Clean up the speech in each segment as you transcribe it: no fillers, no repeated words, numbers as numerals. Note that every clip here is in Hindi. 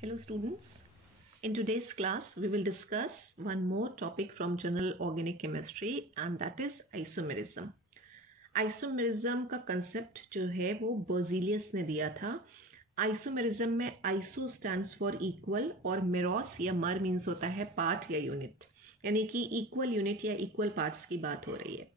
Hello students. In today's class we will discuss one more topic from general organic chemistry and that is isomerism. Isomerism का कंसेप्ट जो है वो बर्जीलियस ने दिया था. आइसोमेरिज्म में आइसो स्टैंड्स फॉर इक्वल और मेरोस या मर मीन्स होता है पार्ट या यूनिट, यानी कि इक्वल यूनिट या इक्वल पार्ट्स की बात हो रही है.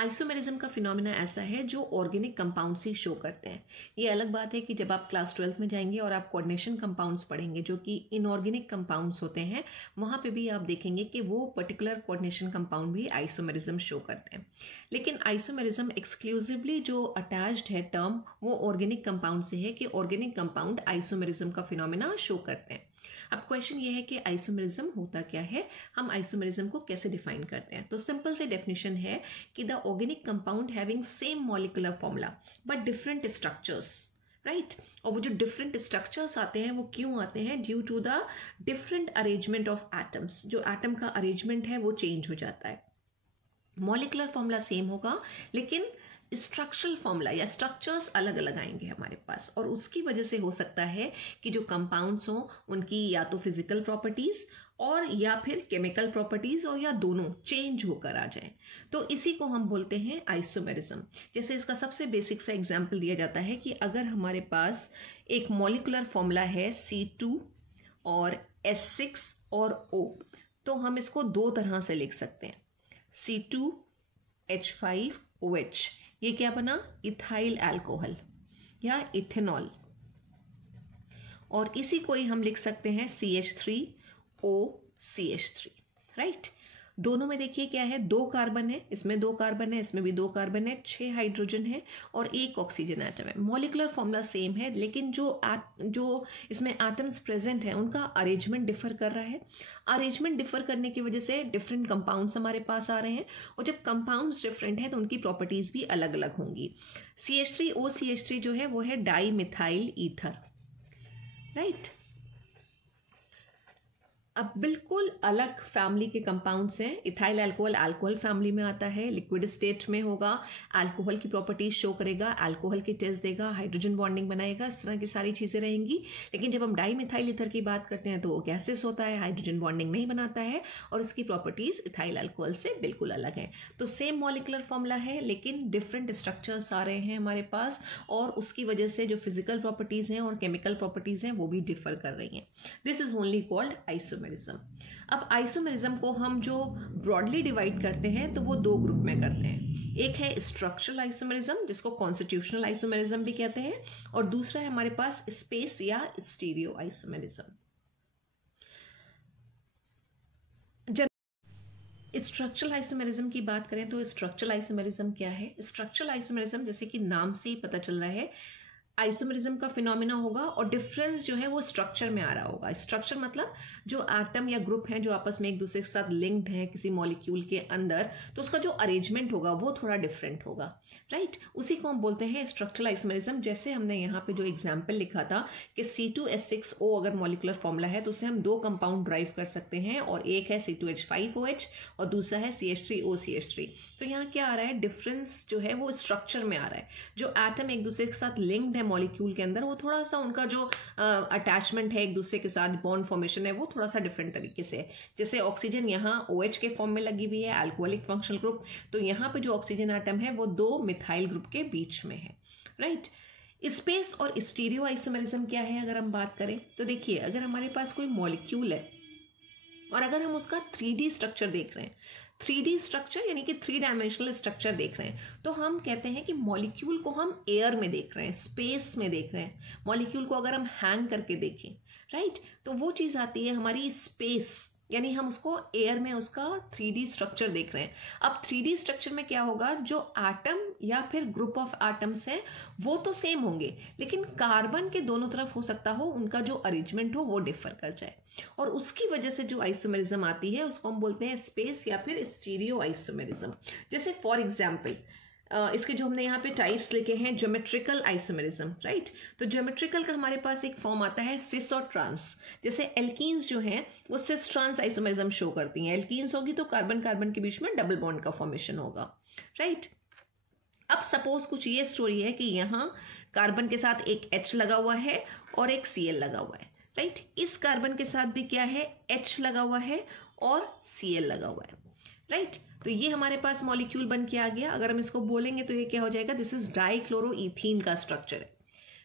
आइसोमेरिज्म का फिनोमेना ऐसा है जो ऑर्गेनिक कंपाउंड्स ही शो करते हैं. ये अलग बात है कि जब आप क्लास 12th में जाएंगे और आप कोऑर्डिनेशन कंपाउंड्स पढ़ेंगे जो कि इनऑर्गेनिक कंपाउंड्स होते हैं, वहाँ पे भी आप देखेंगे कि वो पर्टिकुलर कोऑर्डिनेशन कंपाउंड भी आइसोमेरिज्म शो करते हैं. लेकिन आइसोमेरिज्म एक्सक्लूसिवली जो अटैच्ड है टर्म वो ऑर्गेनिक कंपाउंड से है कि ऑर्गेनिक कंपाउंड आइसोमेरिज्म का फिनोमेना शो करते हैं. अब क्वेश्चन ये है कि आइसोमेरिज्म होता क्या है, हम आइसोमेरिज्म को कैसे डिफाइन करते हैं. तो सिंपल से डेफिनेशन है कि the organic compound having same molecular formula but different structures, right. और वो जो डिफरेंट स्ट्रक्चर्स आते हैं वो क्यों आते हैं? Due to the different arrangement of atoms. जो एटम का अरेंजमेंट है वो चेंज हो जाता है. मॉलिक्यूलर फॉर्मूला सेम होगा लेकिन स्ट्रक्चरल फॉर्मूला या स्ट्रक्चर्स अलग अलग आएंगे हमारे पास, और उसकी वजह से हो सकता है कि जो कंपाउंड्स हों उनकी या तो फिजिकल प्रॉपर्टीज और या फिर केमिकल प्रॉपर्टीज और या दोनों चेंज होकर आ जाएं. तो इसी को हम बोलते हैं आइसोमेरिज्म. जैसे इसका सबसे बेसिक सा एग्जांपल दिया जाता है कि अगर हमारे पास एक मॉलिक्यूलर फॉर्मूला है C2 और S6 और O, तो हम इसको दो तरह से लिख सकते हैं. C2H5OH, ये क्या बना? इथाइल अल्कोहल या इथेनॉल. और इसी को ही हम लिख सकते हैं CH3OCH3, राइट. दोनों में देखिए क्या है, दो कार्बन है, इसमें दो कार्बन है, इसमें भी दो कार्बन है, 6 हाइड्रोजन है और एक ऑक्सीजन एटम है. मॉलिक्यूलर फॉर्मूला सेम है लेकिन जो इसमें एटम्स प्रेजेंट है उनका अरेंजमेंट डिफर कर रहा है. अरेंजमेंट डिफर करने की वजह से डिफरेंट कंपाउंड्स हमारे पास आ रहे हैं, और जब कंपाउंड्स डिफरेंट है तो उनकी प्रॉपर्टीज भी अलग अलग होंगी. CH3OCH3 जो है वो है डाई मिथाइल ईथर, राइट. अब बिल्कुल अलग फैमिली के कंपाउंड्स हैं. इथाइल अल्कोहल अल्कोहल फैमिली में आता है, लिक्विड स्टेट में होगा, अल्कोहल की प्रॉपर्टीज शो करेगा, अल्कोहल की टेस्ट देगा, हाइड्रोजन बॉन्डिंग बनाएगा, इस तरह की सारी चीजें रहेंगी. लेकिन जब हम डाई मिथाइल ईथर की बात करते हैं तो वो गैसेस होता है, हाइड्रोजन बॉन्डिंग नहीं बनाता है और उसकी प्रॉपर्टीज इथाइल अल्कोहल से बिल्कुल अलग है. तो सेम मॉलिक्यूलर फॉर्मूला है लेकिन डिफरेंट स्ट्रक्चर्स आ रहे हैं हमारे पास, और उसकी वजह से जो फिजिकल प्रॉपर्टीज हैं और केमिकल प्रॉपर्टीज हैं वो भी डिफर कर रही हैं. This is only called isomerism. अब आइसोमेरिज्म को हम जो ब्रॉडली डिवाइड करते हैं तो वो दो ग्रुप में करते हैं. एक है स्ट्रक्चरल आइसोमेरिज्म जिसको कॉन्स्टिट्यूशनल आइसोमेरिज्म भी कहते हैं, और दूसरा है हमारे पास स्पेस या स्टीरियो आइसोमेरिज्म. स्ट्रक्चरल आइसोमेरिज्म की बात करें तो स्ट्रक्चरल आइसोमेरिज्म क्या है? स्ट्रक्चरल आइसोमेरिज्म जैसे कि नाम से ही पता चल रहा है, आइसोमेरिज्म का फिनोमेना होगा और डिफरेंस जो है वो स्ट्रक्चर में आ रहा होगा. स्ट्रक्चर मतलब जो एटम या ग्रुप हैं जो आपस में एक दूसरे के साथ लिंक्ड हैं किसी मॉलिक्यूल के अंदर, तो उसका जो अरेंजमेंट होगा वो थोड़ा डिफरेंट होगा, राइट. उसी को हम बोलते हैं स्ट्रक्चरल आइसोमेरिज्म. जैसे हमने यहाँ पे जो एग्जाम्पल लिखा था कि C2H6O अगर मॉलिक्यूलर फॉर्मूला है तो उससे हम दो कंपाउंड ड्राइव कर सकते हैं, और एक है C2H5OH और दूसरा है CH3OCH3. तो यहाँ क्या आ रहा है, डिफरेंस जो है वो स्ट्रक्चर में आ रहा है. जो एटम एक दूसरे के साथ लिंक्ड है मॉलिक्यूल के अंदर वो थोड़ा सा उनका जो अटैचमेंट है एक दूसरे के साथ, बॉन्ड फॉर्मेशन है वो थोड़ा सा डिफरेंट तरीके से है. जैसे ऑक्सीजन यहाँ OH के फॉर्म में लगी हुई है, अल्कोहलिक फंक्शनल ग्रुप, तो यहाँ पे जो ऑक्सीजन एटम है वो दो मिथाइल ग्रुप के बीच में है, राइट. स्पेस और स्टीरियो आइसोमेरिज्म क्या है अगर हम बात करें तो देखिए, अगर हमारे पास कोई मॉलिक्यूल है और अगर हम उसका 3D स्ट्रक्चर देख रहे हैं, 3D स्ट्रक्चर यानी कि 3 डायमेंशनल स्ट्रक्चर देख रहे हैं, तो हम कहते हैं कि मॉलिक्यूल को हम एयर में देख रहे हैं, स्पेस में देख रहे हैं. मॉलिक्यूल को अगर हम हैंग करके देखें, राइट, तो वो चीज आती है हमारी स्पेस, यानी हम उसको एयर में उसका 3D स्ट्रक्चर देख रहे हैं. अब 3D स्ट्रक्चर में क्या होगा, जो एटम या फिर ग्रुप ऑफ एटम्स हैं वो तो सेम होंगे लेकिन कार्बन के दोनों तरफ हो सकता हो उनका जो अरेंजमेंट हो वो डिफर कर जाए, और उसकी वजह से जो आइसोमेरिज्म आती है उसको हम बोलते हैं स्पेस या फिर स्टीरियो आइसोमेरिज्म. जैसे फॉर एग्जाम्पल इसके जो हमने यहाँ पे टाइप्स लिखे हैं, ज्योमेट्रिकल आइसोमेरिज्म, राइट. तो ज्योमेट्रिकल का हमारे पास एक फॉर्म आता है सिस और ट्रांस. जैसे एल्कीन्स जो हैं वो सिस ट्रांस आइसोमेरिज्म शो करती हैं. एल्कीन्स होगी तो कार्बन कार्बन के बीच में डबल बॉन्ड का फॉर्मेशन होगा, राइट. अब सपोज कुछ ये स्टोरी है कि यहाँ कार्बन के साथ एक H लगा हुआ है और एक Cl लगा हुआ है, राइट। इस कार्बन के साथ भी क्या है, H लगा हुआ है और Cl लगा हुआ है, राइट। तो ये हमारे पास मॉलिक्यूल बन के आ गया। अगर हम इसको बोलेंगे तो ये क्या हो जाएगा, दिस इज डाइक्लोरोईथीन का स्ट्रक्चर है,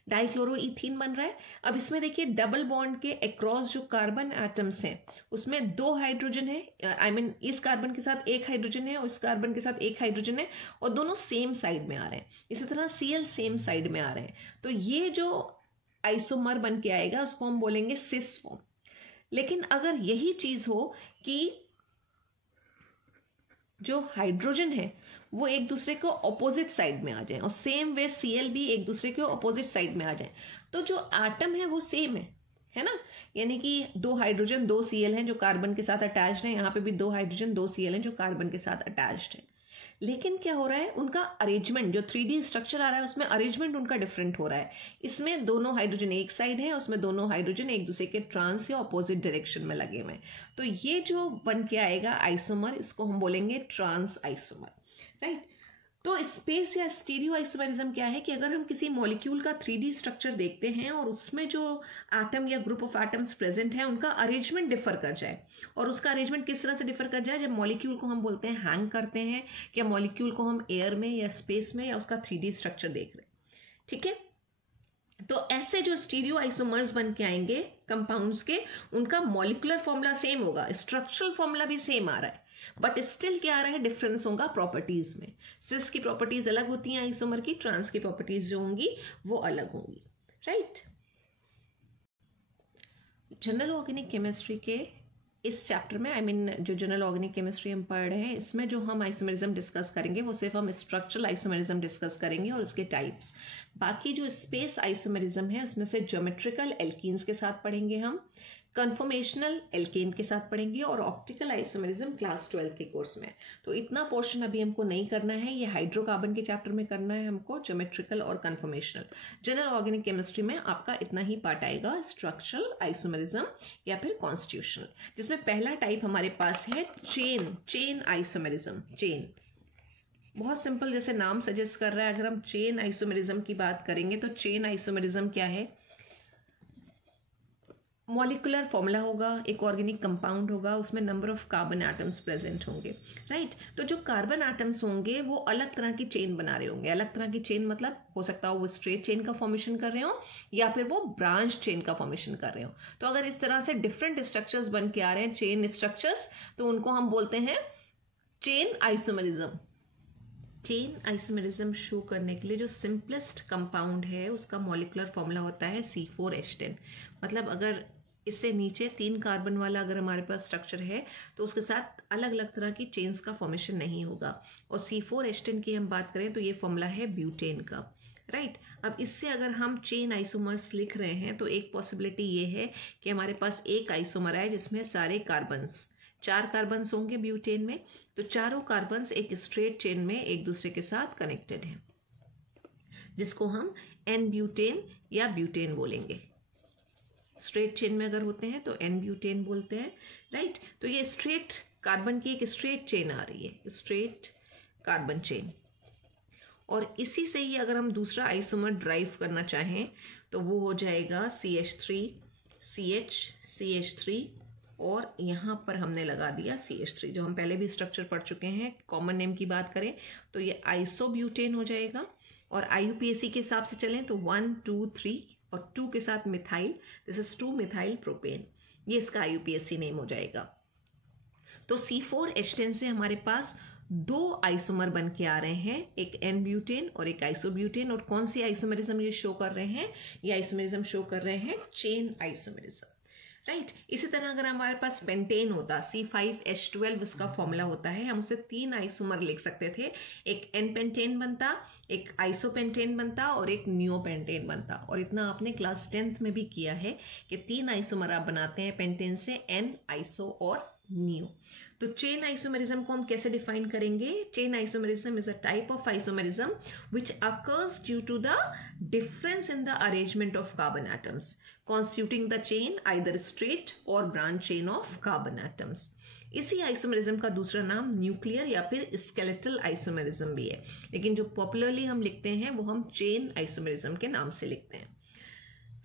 डाइक्लोरोईथीन बन रहा है। अब इसमें देखिए डबल बॉन्ड के अक्रॉस जो कार्बन एटम्स हैं उसमें 2 हाइड्रोजन है, आई मीन इस कार्बन के साथ एक हाइड्रोजन है और इस कार्बन के साथ एक हाइड्रोजन है और दोनों सेम साइड में आ रहे हैं। इसी तरह Cl सेम साइड में आ रहे हैं। तो ये जो आइसोमर बन के आएगा उसको हम बोलेंगे सिस फॉर्म। लेकिन अगर यही चीज हो कि जो हाइड्रोजन है वो एक दूसरे को ऑपोजिट साइड में आ जाए और सेम वे Cl भी एक दूसरे के ऑपोजिट साइड में आ जाए, तो जो एटम है वो सेम है ना। यानी कि 2 हाइड्रोजन 2 Cl हैं जो कार्बन के साथ अटैच्ड हैं, यहाँ पे भी 2 हाइड्रोजन 2 Cl हैं जो कार्बन के साथ अटैच्ड हैं। लेकिन क्या हो रहा है, उनका अरेंजमेंट, जो 3D स्ट्रक्चर आ रहा है उसमें अरेंजमेंट उनका डिफरेंट हो रहा है। इसमें दोनों हाइड्रोजन एक साइड है, उसमें दोनों हाइड्रोजन एक दूसरे के ट्रांस या ऑपोजिट डायरेक्शन में लगे हुए हैं। तो ये जो बन के आएगा आइसोमर, इसको हम बोलेंगे ट्रांस आइसोमर, राइट। तो स्पेस या स्टीरियो आइसोमेरिज्म क्या है कि अगर हम किसी मॉलिक्यूल का 3D स्ट्रक्चर देखते हैं और उसमें जो एटम या ग्रुप ऑफ एटम्स प्रेजेंट है उनका अरेंजमेंट डिफर कर जाए, और उसका अरेंजमेंट किस तरह से डिफर कर जाए, जब मॉलिक्यूल को हम बोलते हैं हैंग करते हैं, या मॉलिक्यूल को हम एयर में या स्पेस में या उसका 3D स्ट्रक्चर देख रहे हैं, ठीक है। तो ऐसे जो स्टीरियो आइसोमर्स बन के आएंगे कंपाउंड्स के, उनका मॉलिकुलर फॉर्मूला सेम होगा, स्ट्रक्चरल फॉर्मूला भी सेम आ रहा है, बट स्टिल क्या आ रहा है, डिफरेंस होगा प्रॉपर्टीज में। सिस की प्रॉपर्टीज अलग होती हैं आइसोमर की, ट्रांस की प्रॉपर्टीज जो होंगी वो अलग होंगी, राइट। जनरल ऑर्गेनिक केमिस्ट्री के इस चैप्टर में, आई मीन जो जनरल ऑर्गेनिक केमिस्ट्री हम पढ़ रहे हैं, इसमें जो हम आइसोमेरिज्म डिस्कस करेंगे वो सिर्फ हम स्ट्रक्चरल आइसोमेरिज्म डिस्कस करेंगे और उसके टाइप्स। बाकी जो स्पेस आइसोमेरिज्म है उसमें से ज्योमेट्रिकल एल्कीन्स के साथ पढ़ेंगे हम, कन्फॉर्मेशनल एल्केन के साथ पढ़ेंगे और ऑप्टिकल आइसोमेरिज्म क्लास 12 के कोर्स में। तो इतना पोर्शन अभी हमको नहीं करना है, ये हाइड्रोकार्बन के चैप्टर में करना है हमको, ज्योमेट्रिकल और कन्फॉर्मेशनल। जनरल ऑर्गेनिक केमिस्ट्री में आपका इतना ही पार्ट आएगा, स्ट्रक्चरल आइसोमेरिज्म या फिर कॉन्स्टिट्यूशनल, जिसमें पहला टाइप हमारे पास है चेन आइसोमेरिज्म। चेन बहुत सिंपल, जैसे नाम सजेस्ट कर रहा है। अगर हम चेन आइसोमेरिज्म की बात करेंगे तो चेन आइसोमेरिज्म क्या है, मॉलिकुलर फॉर्मूला होगा, एक ऑर्गेनिक कंपाउंड होगा, उसमें number of carbon atoms present होंगे, राइट। तो जो कार्बन एटम्स होंगे वो अलग तरह की चेन बना रहे होंगे। अलग तरह की चेन मतलब हो सकता हो वो स्ट्रेट चेन का फॉर्मेशन कर रहे हो या फिर वो ब्रांच चेन का फॉर्मेशन कर रहे हो। तो अगर इस तरह से डिफरेंट स्ट्रक्चर्स बन के आ रहे हैं, चेन स्ट्रक्चर्स, तो उनको हम बोलते हैं chain isomerism. Chain isomerism show करने के लिए जो सिंपलेस्ट कंपाउंड है उसका मॉलिकुलर फॉर्मूला होता है C4H10। मतलब अगर इससे नीचे 3 कार्बन वाला अगर हमारे पास स्ट्रक्चर है तो उसके साथ अलग अलग तरह की चेन्स का फॉर्मेशन नहीं होगा। और C4H10 की हम बात करें तो ये फॉर्मूला है ब्यूटेन का, राइट। अब इससे अगर हम चेन आइसोमर्स लिख रहे हैं तो एक पॉसिबिलिटी ये है कि हमारे पास एक आइसोमर है जिसमें सारे कार्बन्स, 4 कार्बन्स होंगे ब्यूटेन में, तो चारों कार्बन्स एक स्ट्रेट चेन में एक दूसरे के साथ कनेक्टेड हैं, जिसको हम एन ब्यूटेन या ब्यूटेन बोलेंगे। स्ट्रेट चेन में अगर होते हैं तो एन ब्यूटेन बोलते हैं, राइट। तो ये स्ट्रेट कार्बन की एक स्ट्रेट चेन आ रही है, स्ट्रेट कार्बन चेन। और इसी से ही अगर हम दूसरा आइसोमर ड्राइव करना चाहें तो वो हो जाएगा CH3 CH CH3 और यहाँ पर हमने लगा दिया CH3, जो हम पहले भी स्ट्रक्चर पढ़ चुके हैं। कॉमन नेम की बात करें तो ये आइसोब्यूटेन हो जाएगा। और IUPAC के हिसाब से चलें तो 1 2 3 और 2 के साथ methyl, this is 2 methyl propane, ये इसका IUPAC नेम हो जाएगा। तो C4H10 से हमारे पास 2 आइसोमर बन के आ रहे हैं, एक एन ब्यूटेन और एक आइसोब्यूटेन। और कौन सी आइसोमेरिज्म ये शो कर रहे हैं, ये आइसोमेरिज्म शो कर रहे हैं चेन आइसोमेरिज्म, राइट। इसी तरह अगर हमारे पास पेंटेन होता, C5H12 उसका फॉर्मूला होता है, हम उसे 3 आइसोमर लिख सकते थे, एक एन पेंटेन बनता, एक आइसोपेंटेन बनता और एक नियोपेंटेन बनता। और इतना आपने क्लास 10th में भी किया है कि 3 आइसोमर आप बनाते हैं पेंटेन से, एन, आइसो और नियो। तो चेन आइसोमेरिज्म को हम कैसे डिफाइन करेंगे, chain isomerism is a type of isomerism which occurs due to the difference in the arrangement of carbon atoms। Constituting the chain either straight और branch chain of carbon atoms. इसी आइसोमेरिज्म का दूसरा नाम न्यूक्लियर या फिर स्केलेटल आइसोमेरिज्म भी है, लेकिन जो पॉपुलरली हम लिखते हैं वो हम चेन आइसोमेरिज्म के नाम से लिखते हैं।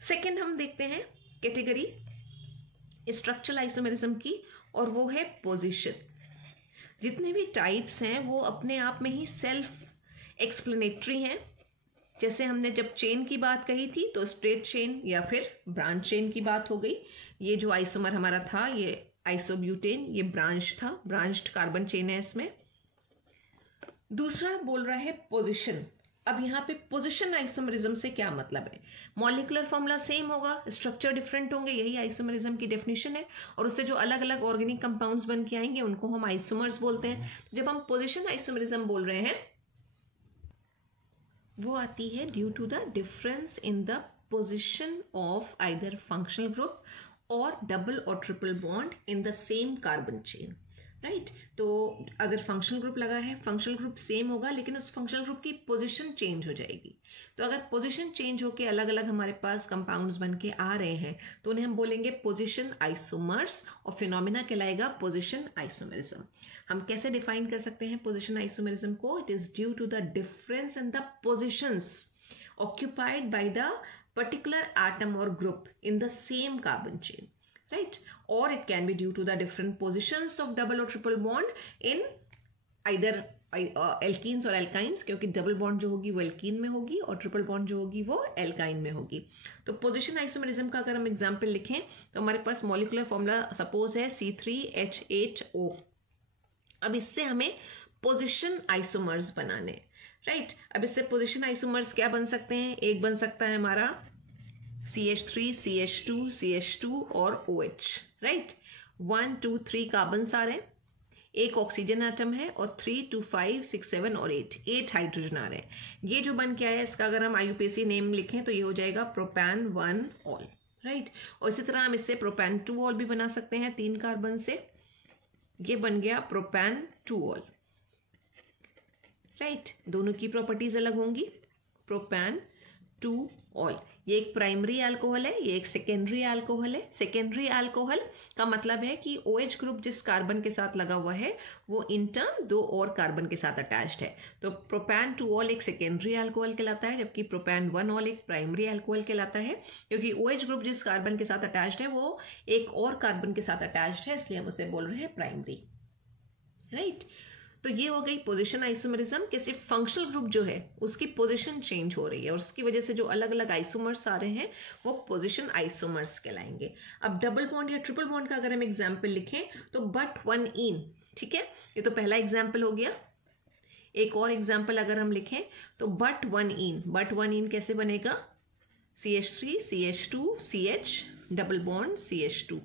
सेकेंड हम देखते हैं कैटेगरी स्ट्रक्चरल आइसोमेरिज्म की, और वो है पोजीशन। जितने भी टाइप्स हैं वो अपने आप में ही सेल्फ एक्सप्लेनेटरी हैं। जैसे हमने जब चेन की बात कही थी तो स्ट्रेट चेन या फिर ब्रांच चेन की बात हो गई। ये जो आइसोमर हमारा था ये आइसोब्यूटेन, ये ब्रांच था, ब्रांच्ड कार्बन चेन है इसमें। दूसरा बोल रहा है पोजीशन। अब यहाँ पे पोजीशन आइसोमेरिज्म से क्या मतलब है? मॉलिक्यूलर फॉर्मूला सेम होगा, स्ट्रक्चर डिफरेंट होंगे, यही आइसोमेरिज्म की डेफिनेशन है। और उससे जो अलग अलग ऑर्गेनिक कंपाउंड्स बन के आएंगे उनको हम आइसोमर्स बोलते हैं। जब हम पोजीशन आइसोमेरिज्म बोल रहे हैं वो आती है due to the difference in the position of either functional group और डबल और triple bond in the same carbon chain, right. तो अगर फंक्शनल ग्रुप लगा है, फंक्शनल ग्रुप सेम होगा लेकिन उस फंक्शनल ग्रुप की पोजीशन चेंज हो जाएगी। तो अगर पोजीशन चेंज होके अलग अलग हमारे पास कंपाउंड्स बन के आ रहे हैं तो उन्हें हम बोलेंगे पोजीशन आइसोमर्स, और फिनोमिना कहलाएगा पोजीशन आइसोमेरिज्म। हम कैसे डिफाइन कर सकते हैं पोजीशन आइसोमेरिज्म को? It is due to the difference in the positions occupied by the particular atom or group in the same carbon chain, right? Or it can be due to the different positions of double or triple bond in either alkenes और एल्काइंस, क्योंकि डबल बॉन्ड जो होगी वो एल्कीन में होगी और ट्रिपल बॉन्ड जो होगी वो एल्काइन में होगी। तो पोजीशन आइसोमेरिज्म का अगर हम एग्जांपल लिखें तो हमारे पास मॉलिक्यूलर फॉर्मूला सपोज है C3H8O। अब इससे हमें पोजीशन आइसोमर्स बनाने, राइट। अब इससे पोजीशन आइसोमर्स क्या बन सकते हैं? एक बन सकता है हमारा CH3, CH2, CH2 और OH, राइट। 1, 2, 3 कार्बन्स आ रहे हैं, एक ऑक्सीजन एटम है, और 3, 2, 5, 6, 7 और 8 हाइड्रोजन आ रहे हैं। ये जो बन के आया इसका अगर हम IUPAC नेम लिखें तो ये हो जाएगा प्रोपैन 1 ऑल, राइट। और इसी तरह हम इससे प्रोपैन 2 ऑल भी बना सकते हैं 3 कार्बन से, ये बन गया प्रोपैन 2 ऑल, राइट। दोनों की प्रॉपर्टीज अलग होंगी। प्रोपैन 2 ऑल, ये एक प्राइमरी अल्कोहल है, ये एक सेकेंडरी अल्कोहल है। सेकेंडरी अल्कोहल का मतलब है कि OH ग्रुप जिस कार्बन के साथ लगा हुआ है वो इन टर्न 2 और कार्बन के साथ अटैच्ड है। तो प्रोपैन 2 ऑल एक सेकेंडरी अल्कोहल कहलाता है, जबकि प्रोपैन 1 ऑल एक प्राइमरी अल्कोहल कहलाता है, क्योंकि OH ग्रुप जिस कार्बन के साथ अटैच्ड है वो एक और कार्बन के साथ अटैच्ड है, इसलिए हम उसे बोल रहे हैं प्राइमरी, राइट। तो ये हो गई पोजीशन आइसोमेरिज्म कि सिर्फ फंक्शनल ग्रुप जो है उसकी पोजीशन चेंज हो रही है और उसकी वजह से जो अलग अलग आइसोमर्स आ रहे हैं वो पोजीशन आइसोमर्स कहलाएंगे। अब डबल बॉन्ड या ट्रिपल बॉन्ड का अगर हम एग्जांपल लिखें तो बट 1 इन, ठीक है, ये तो पहला एग्जांपल हो गया। एक और एग्जांपल अगर हम लिखें तो बट 1 इन, बट 1 इन कैसे बनेगा? CH3, CH2, CH double bond CH2,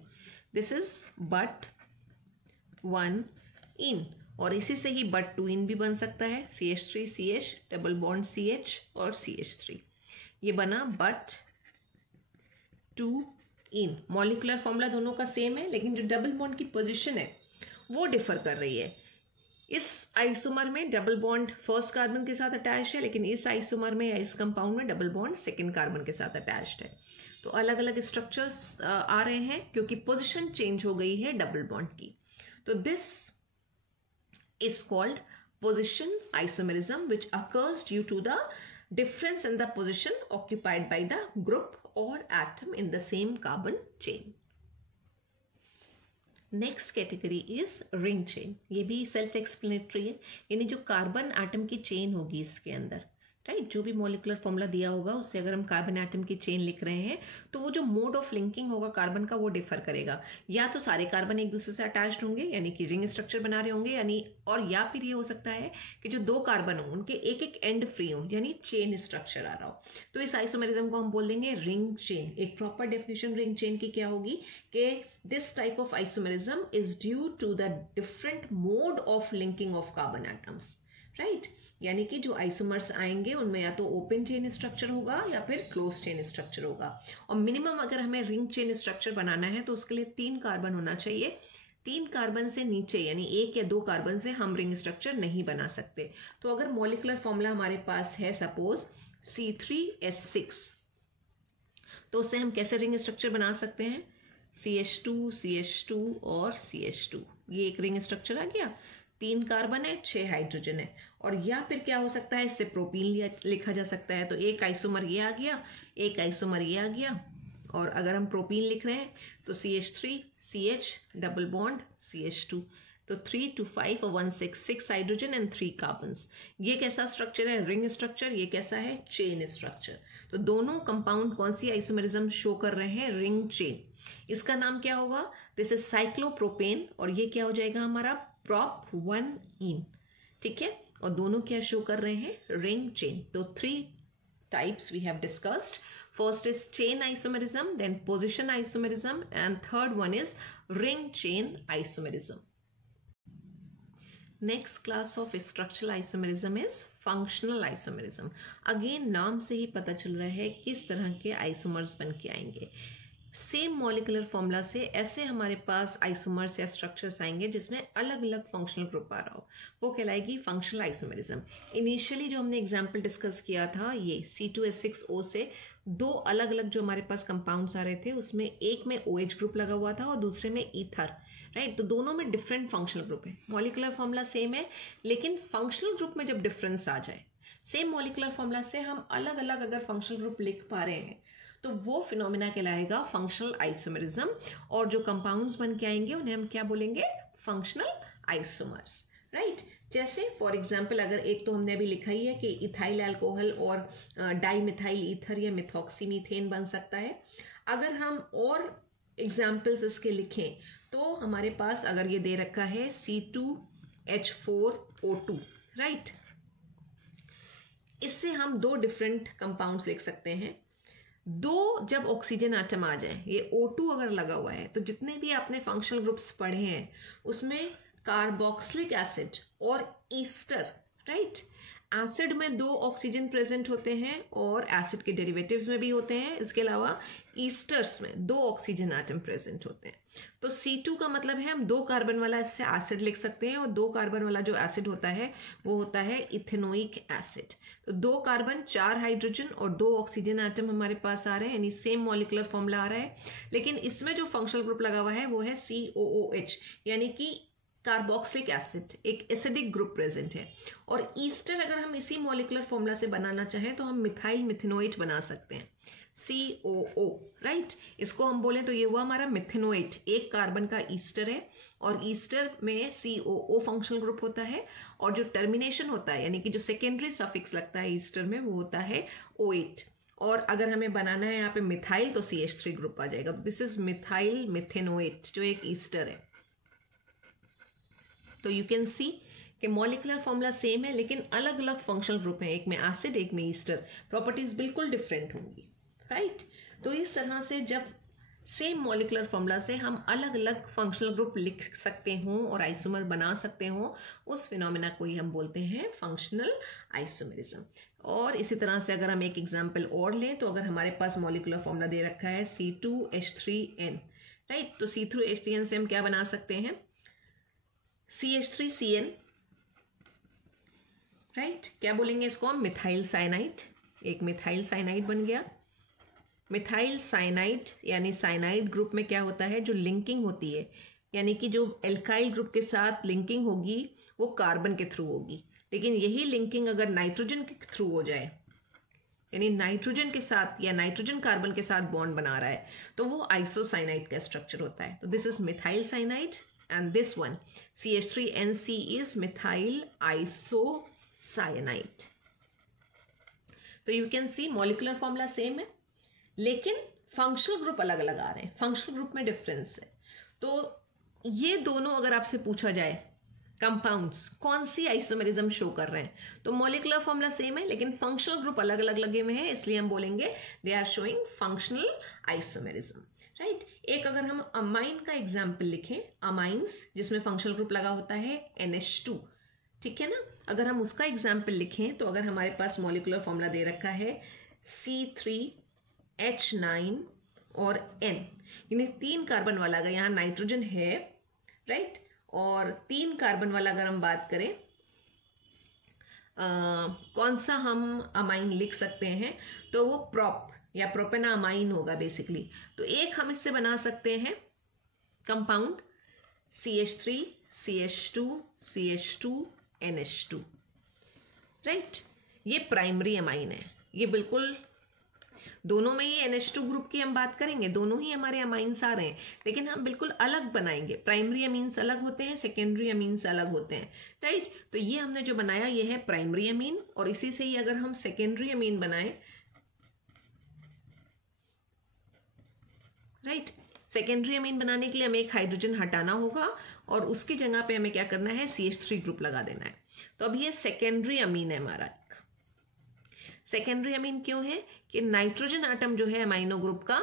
this is but 1 इन। और इसी से ही बट 2 इन भी बन सकता है, CH3, CH double bond CH और CH3, ये बना बट 2 इन। मॉलिक्यूलर फॉर्मूला दोनों का सेम है लेकिन जो डबल बॉन्ड की पोजीशन है वो डिफर कर रही है। इस आइसोमर में डबल बॉन्ड फर्स्ट कार्बन के साथ अटैच है, लेकिन इस आइसोमर में या इस कंपाउंड में डबल बॉन्ड सेकेंड कार्बन के साथ अटैच्ड है। तो अलग अलग स्ट्रक्चर्स आ रहे हैं क्योंकि पोजीशन चेंज हो गई है डबल बॉन्ड की। तो this is called position isomerism, which occurs due to the difference in the position occupied by the group or atom in the same carbon chain. Next category is ring chain. ये भी self explanatory है, यानी जो कार्बन एटम की चेन होगी इसके अंदर, राइट, जो भी मॉलिक्यूलर फॉर्मूला दिया होगा उससे अगर हम कार्बन एटम की चेन लिख रहे हैं तो वो जो मोड ऑफ लिंकिंग होगा कार्बन का वो डिफर करेगा। या तो सारे कार्बन एक दूसरे से अटैच्ड होंगे यानी कि रिंग स्ट्रक्चर बना रहे होंगे, यानी, और या फिर ये हो सकता है कि जो 2 कार्बन हो उनके एक एक एंड फ्री हो यानी चेन स्ट्रक्चर आ रहा हो। तो इस आइसोमेरिज्म को हम बोल देंगे रिंग चेन। एक प्रॉपर डेफिनेशन रिंग चेन की क्या होगी कि this type of isomerism is due to the different mode of linking of carbon atoms, right. यानी कि जो आइसोमर्स आएंगे उनमें या तो ओपन चेन स्ट्रक्चर होगा या फिर क्लोज चेन स्ट्रक्चर होगा। और मिनिमम अगर हमें रिंग चेन स्ट्रक्चर बनाना है तो उसके लिए 3 कार्बन होना चाहिए। 3 कार्बन से नीचे यानी 1 या 2 कार्बन से हम रिंग स्ट्रक्चर नहीं बना सकते। तो अगर मॉलिक्यूलर फॉर्मूला हमारे पास है सपोज C3H6, तो उससे हम कैसे रिंग स्ट्रक्चर बना सकते हैं, CH2 CH2 और CH2, ये एक रिंग स्ट्रक्चर आ गया। 3 कार्बन है, 6 हाइड्रोजन है। और या फिर क्या हो सकता है, इससे प्रोपीन लिखा जा सकता है। तो एक आइसोमर ये आ गया, एक आइसोमर ये आ गया। और अगर हम प्रोपीन लिख रहे हैं तो CH3 CH double bond CH2, तो 3 to 5 और 1 6 हाइड्रोजन एंड 3 कार्बन्स। ये कैसा स्ट्रक्चर है, रिंग स्ट्रक्चर। ये कैसा है, चेन स्ट्रक्चर। तो दोनों कंपाउंड कौन सी आइसोमेरिज्म शो कर रहे हैं, रिंग चेन। इसका नाम क्या होगा, दिस इज साइक्लोप्रोपेन, और ये क्या हो जाएगा हमारा prop 1ene, ठीक है। और दोनों क्या शो कर रहे हैं, रिंग चेन। तो 3 types we have discussed. First is chain isomerism, then position isomerism, and third one is ring chain isomerism. Next class of structural isomerism is functional isomerism. Again नाम से ही पता चल रहा है किस तरह के आइसोमर्स बन के आएंगे। सेम मॉलिकुलर फॉर्मूला से ऐसे हमारे पास आइसोमर्स या स्ट्रक्चर्स आएंगे जिसमें अलग अलग फंक्शनल ग्रुप आ रहा हो, वो कहलाएगी फंक्शनल आइसोमेरिज्म। इनिशियली जो हमने एग्जांपल डिस्कस किया था, ये C2H6O से 2 अलग अलग जो हमारे पास कंपाउंड्स आ रहे थे, उसमें एक में OH ग्रुप लगा हुआ था और दूसरे में ईथर, राइट। तो दोनों में डिफरेंट फंक्शनल ग्रुप है। मॉलिकुलर फॉर्मूला सेम है, लेकिन फंक्शनल ग्रुप में जब डिफरेंस आ जाए, सेम मॉलिकुलर फॉर्मूला से हम अलग अलग अगर फंक्शनल ग्रुप लिख पा रहे हैं, तो वो फिनोमिना कहलाएगा फंक्शनल आइसोमेरिज्म। और जो कंपाउंड्स बन के आएंगे उन्हें हम क्या बोलेंगे, फंक्शनल आइसोमर्स, राइट। जैसे फॉर एग्जांपल, अगर एक तो हमने अभी लिखा ही है कि इथाइल अल्कोहल और डाइमिथाइल ईथर या मिथॉक्सी मीथेन बन सकता है। अगर हम और एग्जाम्पल्स इसके लिखें तो हमारे पास अगर ये दे रखा है C2H4O2, राइट, इससे हम 2 डिफरेंट कंपाउंड्स लिख सकते हैं। 2 जब ऑक्सीजन आटम आ जाए, ये O2 अगर लगा हुआ है, तो जितने भी आपने फंक्शनल ग्रुप्स पढ़े हैं उसमें कार्बोक्सिलिक एसिड और ईस्टर, राइट। एसिड में 2 ऑक्सीजन प्रेजेंट होते हैं और एसिड के डेरिवेटिव्स में भी होते हैं। इसके अलावा ईस्टर्स में 2 ऑक्सीजन आटम प्रेजेंट होते हैं। तो C2 का मतलब है हम 2 कार्बन वाला इससे एसिड लिख सकते हैं, और 2 कार्बन वाला जो एसिड होता है वो होता है इथेनोइक एसिड। तो 2 कार्बन 4 हाइड्रोजन और 2 ऑक्सीजन आटम हमारे पास आ रहे हैं, यानी सेम मॉलिकुलर फॉर्मूला आ रहा है। लेकिन इसमें जो फंक्शनल ग्रुप लगा हुआ है वो है COOH, यानी कि कार्बोक्सिलिक एसिड, एक एसिडिक ग्रुप प्रेजेंट है। और ईस्टर अगर हम इसी मॉलिकुलर फॉर्मूला से बनाना चाहें तो हम मिथाइल मिथेनोएट बना सकते हैं, COO, राइट। इसको हम बोलें तो ये हुआ हमारा मिथेनोएट, एक कार्बन का ईस्टर है, और ईस्टर में COO फंक्शनल ग्रुप होता है, और जो टर्मिनेशन होता है यानी कि जो सेकेंडरी सफिक्स लगता है ईस्टर में, वो होता है O8। और अगर हमें बनाना है यहाँ पे मिथाइल तो CH3 ग्रुप आ जाएगा। दिस इज मिथाइल मिथेनोएट, जो एक ईस्टर है। तो यू कैन सी कि मॉलिकुलर फॉर्मूला सेम है, लेकिन अलग अलग फंक्शनल ग्रुप हैं, एक में एसिड एक में ईस्टर, प्रॉपर्टीज बिल्कुल डिफरेंट होंगी, राइट। तो इस तरह से जब सेम मॉलिकुलर फॉर्मूला से हम अलग अलग फंक्शनल ग्रुप लिख सकते हों और आइसोमर बना सकते हों, उस फिनोमिना को ही हम बोलते हैं फंक्शनल आइसोमेरिज्म। और इसी तरह से अगर हम एक एग्जांपल और लें, तो अगर हमारे पास मॉलिकुलर फॉर्मूला दे रखा है C2H3N, राइट, तो C2H3N से हम क्या बना सकते हैं, CH3CN, राइट। क्या बोलेंगे इसको हम, मिथाइल साइनाइड, एक मिथाइल साइनाइड बन गया। मिथाइल साइनाइड यानी साइनाइड ग्रुप में क्या होता है, जो लिंकिंग होती है, यानी कि जो एल्काइल ग्रुप के साथ लिंकिंग होगी वो कार्बन के थ्रू होगी, लेकिन यही लिंकिंग अगर नाइट्रोजन के थ्रू हो जाए, यानी नाइट्रोजन के साथ या नाइट्रोजन कार्बन के साथ बॉन्ड बना रहा है, तो वो आइसोसाइनाइड का स्ट्रक्चर होता है। तो this is methyl cyanide, and this one CH3NC is methyl isocyanide। तो you can see molecular formula same है, लेकिन फंक्शनल ग्रुप अलग अलग आ रहे हैं, फंक्शनल ग्रुप में डिफरेंस है। तो ये दोनों अगर आपसे पूछा जाए कंपाउंड्स कौन सी आइसोमेरिज्म शो कर रहे हैं, तो मॉलिकुलर फॉर्मूला सेम है लेकिन फंक्शनल ग्रुप अलग अलग लगे हुए हैं, इसलिए हम बोलेंगे they are showing functional isomerism, right. एक अगर हम अमाइन का एग्जाम्पल लिखें, अमाइंस जिसमें फंक्शनल ग्रुप लगा होता है NH2, ठीक है ना, अगर हम उसका एग्जाम्पल लिखें तो अगर हमारे पास मॉलिकुलर फॉर्मूला दे रखा है C3H9 और N, यानी 3 कार्बन वाला, अगर यहाँ नाइट्रोजन है, राइट, और 3 कार्बन वाला अगर हम बात करें कौन सा हम अमाइन लिख सकते हैं, तो वो प्रॉप या प्रोपेनामाइन होगा बेसिकली। तो एक हम इससे बना सकते हैं compound CH3 CH2 CH2 NH2, right. ये प्राइमरी अमाइन है, ये बिल्कुल दोनों में ही NH2 ग्रुप की हम बात करेंगे, दोनों ही हमारे अमाइंस आ रहे हैं, लेकिन हम बिल्कुल अलग बनाएंगे। प्राइमरी अमीन्स अलग होते हैं, सेकेंडरी अमीन्स अलग होते हैं, राइट। तो ये हमने जो बनाया ये है प्राइमरी अमीन, और इसी से ही अगर हम सेकेंडरी अमीन बनाए, राइट, सेकेंडरी अमीन बनाने के लिए हमें एक हाइड्रोजन हटाना होगा और उसकी जगह पे हमें क्या करना है, CH3 ग्रुप लगा देना है। तो अब ये सेकेंडरी अमीन है हमारा। सेकेंडरी अमीन क्यों है कि नाइट्रोजन आटम जो है अमाइनो ग्रुप का,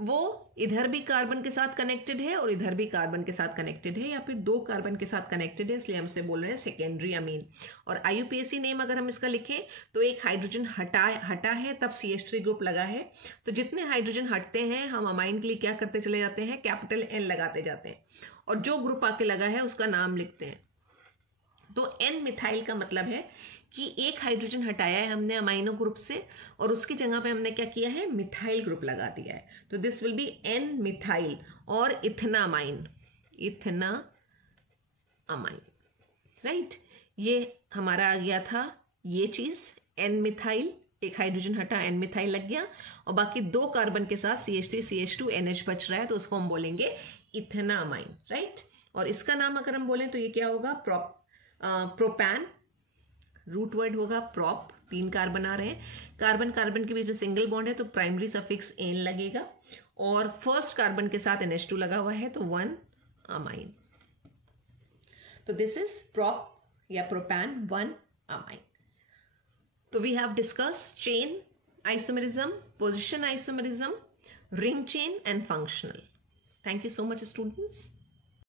वो इधर भी कार्बन के साथ कनेक्टेड है और इधर भी कार्बन के साथ कनेक्टेड है, या फिर 2 कार्बन के साथ कनेक्टेड है, इसलिए हमसे बोल रहे हैं सेकेंडरी अमीन। और IUPAC नेम अगर हम इसका लिखें तो एक हाइड्रोजन हटा है तब CH3 ग्रुप लगा है। तो जितने हाइड्रोजन हटते हैं हम अमाइन के लिए क्या करते चले जाते हैं, कैपिटल N लगाते जाते हैं, और जो ग्रुप आके लगा है उसका नाम लिखते हैं। तो N मिथाइल का मतलब है कि एक हाइड्रोजन हटाया है हमने अमाइनो ग्रुप से और उसकी जगह पे हमने क्या किया है, मिथाइल ग्रुप लगा दिया है। तो this will be N methyl और इथेनामाइन, राइट। ये हमारा आ गया था ये चीज, N मिथाइल, एक हाइड्रोजन हटा N मिथाइल लग गया, और बाकी 2 कार्बन के साथ CH3 CH2 NH बच रहा है, तो उसको हम बोलेंगे इथेनामाइन, राइट। और इसका नाम अगर हम बोलें तो ये क्या होगा, प्रोपैन, रूट वर्ड होगा प्रोप, 3 कार्बन आ रहे हैं, कार्बन कार्बन के बीच में सिंगल बॉन्ड है तो प्राइमरी सफिक्स एन लगेगा, और फर्स्ट कार्बन के साथ NH2 लगा हुआ है तो 1 अमाइन। तो दिस इज प्रोप या प्रोपैन 1 अमाइन। तो we have discuss chain isomerism, position isomerism, ring chain and functional. Thank you so much students.